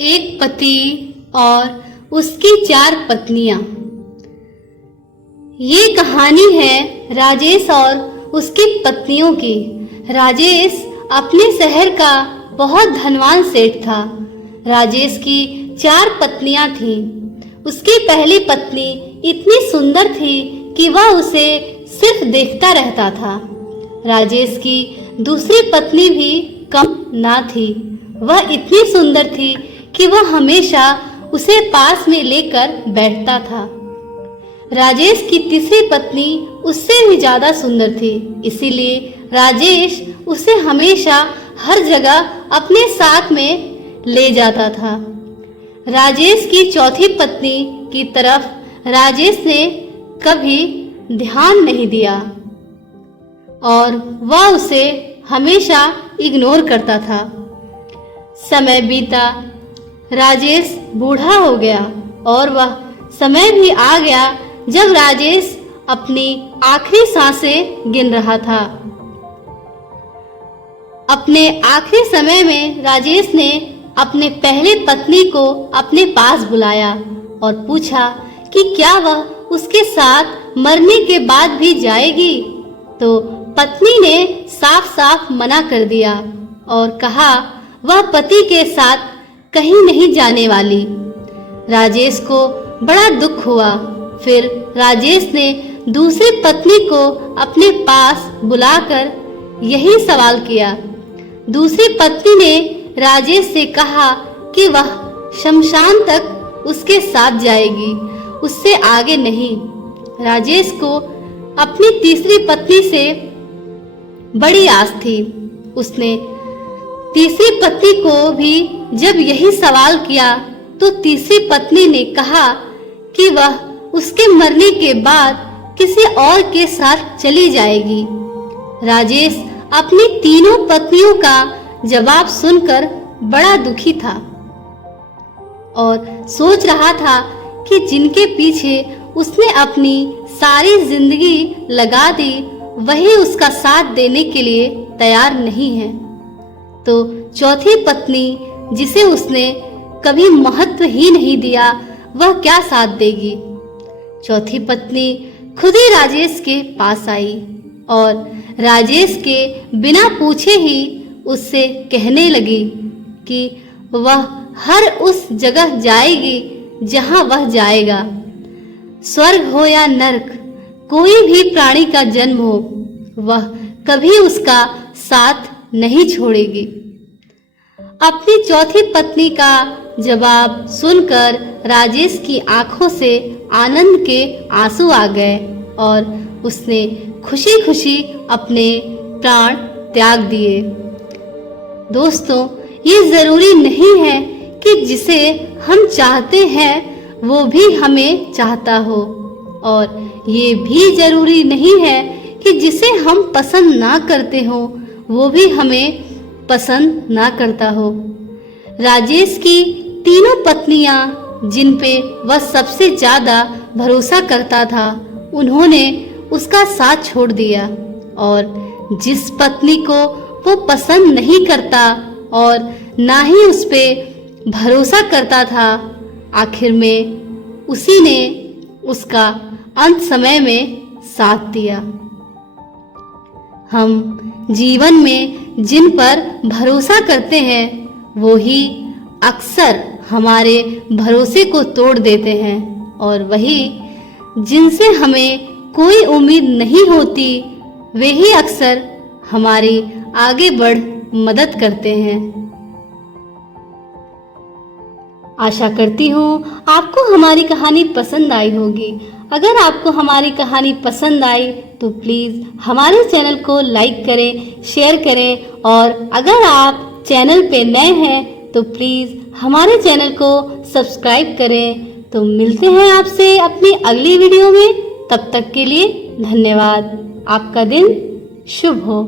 एक पति और उसकी 4 पत्नियां। ये कहानी है राजेश और उसकी पत्नियों की। राजेश अपने शहर का बहुत धनवान सेठ था। राजेश की 4 पत्नियां थीं। उसकी पहली पत्नी इतनी सुंदर थी कि वह उसे सिर्फ देखता रहता था। राजेश की दूसरी पत्नी भी कम ना थी। वह इतनी सुंदर थी कि वह हमेशा उसे पास में लेकर बैठता था। राजेश की तीसरी पत्नी उससे भी ज्यादा सुंदर थी, इसीलिए राजेश उसे हमेशा हर जगह अपने साथ में ले जाता था। राजेश की चौथी पत्नी की तरफ राजेश ने कभी ध्यान नहीं दिया और वह उसे हमेशा इग्नोर करता था। समय बीता, राजेश बूढ़ा हो गया और वह समय भी आ गया जब राजेश अपनी आखिरी सांसें गिन रहा था। अपने आखिरी समय में राजेश ने अपने पहले पत्नी को अपने पास बुलाया और पूछा कि क्या वह उसके साथ मरने के बाद भी जाएगी। तो पत्नी ने साफ साफ मना कर दिया और कहा वह पति के साथ कहीं नहीं जाने वाली। राजेश को बड़ा दुख हुआ। फिर राजेश ने दूसरी पत्नी को अपने पास बुलाकर यही सवाल किया। दूसरी पत्नी ने राजेश से कहा कि वह शमशान तक उसके साथ जाएगी, उससे आगे नहीं। राजेश को अपनी तीसरी पत्नी से बड़ी आस थी। उसने तीसरी पत्नी को भी जब यही सवाल किया तो तीसरी पत्नी ने कहा कि वह उसके मरने के बाद किसी और के साथ चली जाएगी। राजेश अपनी तीनों पत्नियों का जवाब सुनकर बड़ा दुखी था और सोच रहा था कि जिनके पीछे उसने अपनी सारी जिंदगी लगा दी वही उसका साथ देने के लिए तैयार नहीं है। तो चौथी पत्नी जिसे उसने कभी महत्व ही नहीं दिया, वह क्या साथ देगी। चौथी पत्नी खुद ही राजेश के पास आई और राजेश के बिना पूछे ही उससे कहने लगी कि वह हर उस जगह जाएगी जहां वह जाएगा। स्वर्ग हो या नर्क, कोई भी प्राणी का जन्म हो, वह कभी उसका साथ नहीं छोड़ेगी। अपनी चौथी पत्नी का जवाब सुनकर राजेश की आंखों से आनंद के आंसू आ गए और उसने खुशी खुशी अपने प्राण त्याग दिए। दोस्तों, ये जरूरी नहीं है कि जिसे हम चाहते हैं वो भी हमें चाहता हो, और ये भी जरूरी नहीं है कि जिसे हम पसंद ना करते हो वो भी हमें पसंद ना करता हो। राजेश की तीनों पत्नियां जिन पे वह सबसे ज्यादा भरोसा करता था, उन्होंने उसका साथ छोड़ दिया, और जिस पत्नी को वो पसंद नहीं करता और ना ही उस पे भरोसा करता था, आखिर में उसी ने उसका अंत समय में साथ दिया। हम जीवन में जिन पर भरोसा करते हैं वो ही अक्सर हमारे भरोसे को तोड़ देते हैं, और वही जिनसे हमें कोई उम्मीद नहीं होती वे ही अक्सर हमारी आगे बढ़ मदद करते हैं। आशा करती हूँ आपको हमारी कहानी पसंद आई होगी। अगर आपको हमारी कहानी पसंद आई तो प्लीज़ हमारे चैनल को लाइक करें, शेयर करें, और अगर आप चैनल पे नए हैं तो प्लीज़ हमारे चैनल को सब्सक्राइब करें। तो मिलते हैं आपसे अपनी अगली वीडियो में। तब तक के लिए धन्यवाद। आपका दिन शुभ हो।